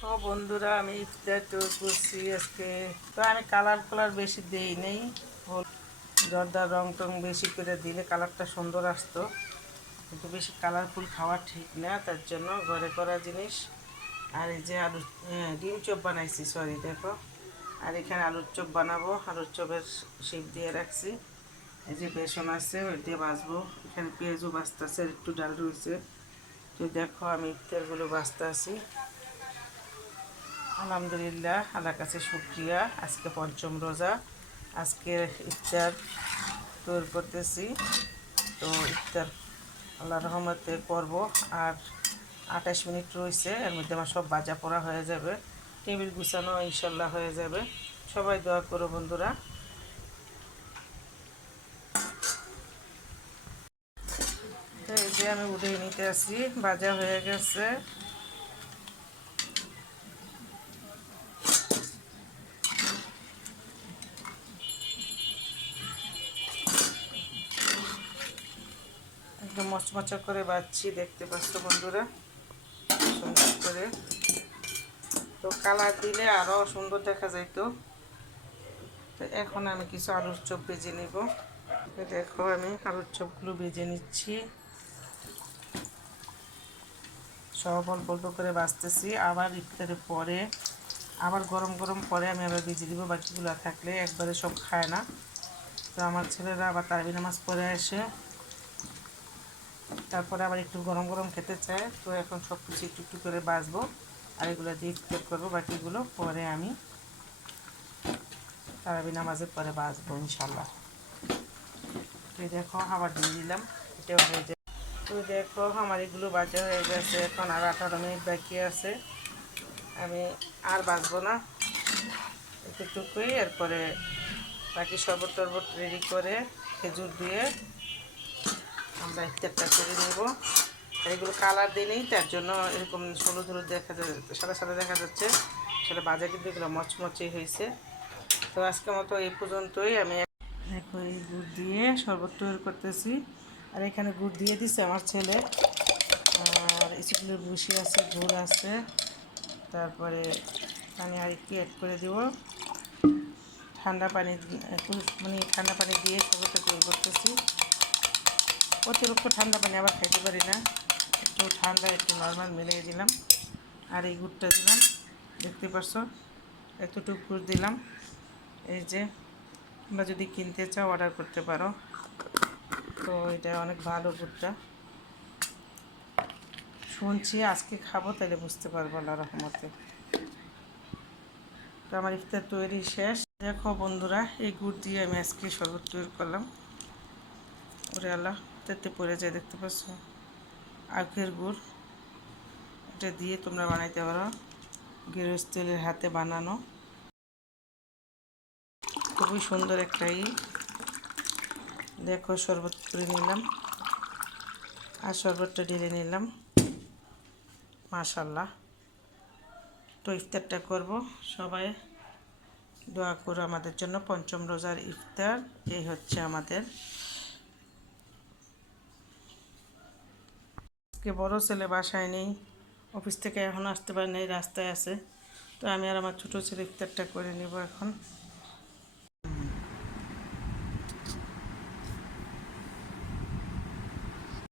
ও বন্ধুরা আমি ইফতার তৈরি করছি আজকে। তো আমি কালার কালার বেশি দেই নেই। জর্দার রং টং বেশি করে দিলে কালারটা সুন্দর আসতো। কিন্তু বেশি কালারফুল খাওয়া ঠিক না তার জন্য ঘরে করা জিনিস। আর এই যে আলু হ্যাঁ, ডিম চপ বানাইছি সরি দেখো। আর এখানে আলুর চপ বানাবো। আলুর চপের শেপ দিয়ে রাখছি। এই যে বেসন আছে ওই দিয়ে বাছবো এখানে পেঁয়াজও বাঁচতেছে একটু ডাল রয়েছে। তো দেখো আমি ইফতারগুলো বাঁচতে আছি আলহামদুলিল্লাহ, আল্লাহর কাছে শুক্রিয়া। আজকে পঞ্চম রোজা, আজকে ইফতার তৈরি করতেছি। তো ইফতার আল্লাহ রহমতে করব। আর আঠাশ মিনিট রয়েছে, এর মধ্যে আমার সব বাজা পড়া হয়ে যাবে। টেবিল গুছানো ইনশাল্লাহ হয়ে যাবে। সবাই দোয়া করো বন্ধুরা। এই যে আমি উঠে নিতে আসি, বাজা হয়ে গেছে। একদম মচমচা করে বাচ্ছি দেখতে পাচ্ছ বন্ধুরা? সুন্দর করে। তো কালার দিলে আরও সুন্দর দেখা যাইতো তো। এখন আমি কিছু আলুর চপ ভেজে নিব। দেখো, আমি আলুর চপগুলো ভেজে নিচ্ছি। সব অল্প অল্প করে বাঁচতেছি আবার ইফতারের পরে, আবার গরম গরম পরে আমি আবার ভেজে দিব বাকিগুলো থাকলে একবারে সব খায় না। তো আমার ছেলেরা আবার তারবি নামাজ পরে আসে। তারপরে আবার একটু গরম গরম খেতে চায়, তো এখন সব কিছু একটু একটু করে বাছবো আর এগুলো দিয়ে ইফতার করব, বাকিগুলো পরে আমি তারাবি নামাজের পরে বাঁচবো ইনশাল্লাহ তো এই দেখো, আবার দিয়ে দিলাম, এটাও হয়ে যায়। তো দেখো, আমার এগুলো বাজা হয়ে গেছে, এখন আর আঠারো মিনিট বাকি আছে। আমি আর বাঁচবো না এতটুকুই এরপরে বাকি শরবত টরবত রেডি করে খেজুর দিয়ে আমরা ইফতারটা করে নেব। এগুলো কালার দিলেই তার জন্য এরকম হলুদ হলুদ দেখা যাচ্ছে সাদা সাদা দেখা যাচ্ছে। সেটা বাজার কিন্তু এগুলো মচমচে হয়েছে। তো আজকের মতো এই পর্যন্তই। আমি দেখো এই গুড় দিয়ে শরবত তৈরি করতেছি। আর এখানে গুড় দিয়ে দিছে আমার ছেলে। আর স্কুলের বসি আছে গুড় আছে। তারপরে পানি আর একটু অ্যাড করে দেবো। ঠান্ডা পানি মানে ঠান্ডা পানি দিয়ে শরবতটা তৈরি করতেছি। অতিরিক্ত ঠান্ডা পানি আবার খাইতে পারি না। একটু ঠান্ডা, একটু নর্মাল মিলিয়ে দিলাম। আর এই গুড়টা দিলাম। দেখতে পারছ? এতটুকু গুড় দিলাম। এই যে, তোমরা যদি কিনতে চাও অর্ডার করতে পারো। তো এটা অনেক ভালো গুড়টা। শুনছি আজকে খাব তাহলে বুঝতে পারব আল্লাহ রহমতে। তো আমার ইফতার তৈরি শেষ। দেখো বন্ধুরা, এই গুড় দিয়ে আমি আজকে শরবত তৈরি করলাম। ওরে আল্লাহ। তেতে পড়ে যায়, দেখতে পাচ্ছ? আখের গুড়। এটা দিয়ে তোমরা বানাইতে পারো। গৃহস্থলের হাতে বানানো। খুবই সুন্দর একটা ই। দেখো, শরবত করে নিলাম। আর শরবতটা ঢেলে নিলাম। মাশাল্লাহ তো ইফতারটা করব। সবাই দোয়া করো আমাদের জন্য। পঞ্চম রোজার ইফতার। এই হচ্ছে আমাদের আজকে বড় ছেলে বাসায় নেই, অফিস থেকে এখন আসতে পারে নেই, রাস্তায় আছে। তো আমি আর আমার ছোটো ছেলে ইফতারটা করে নেব এখন।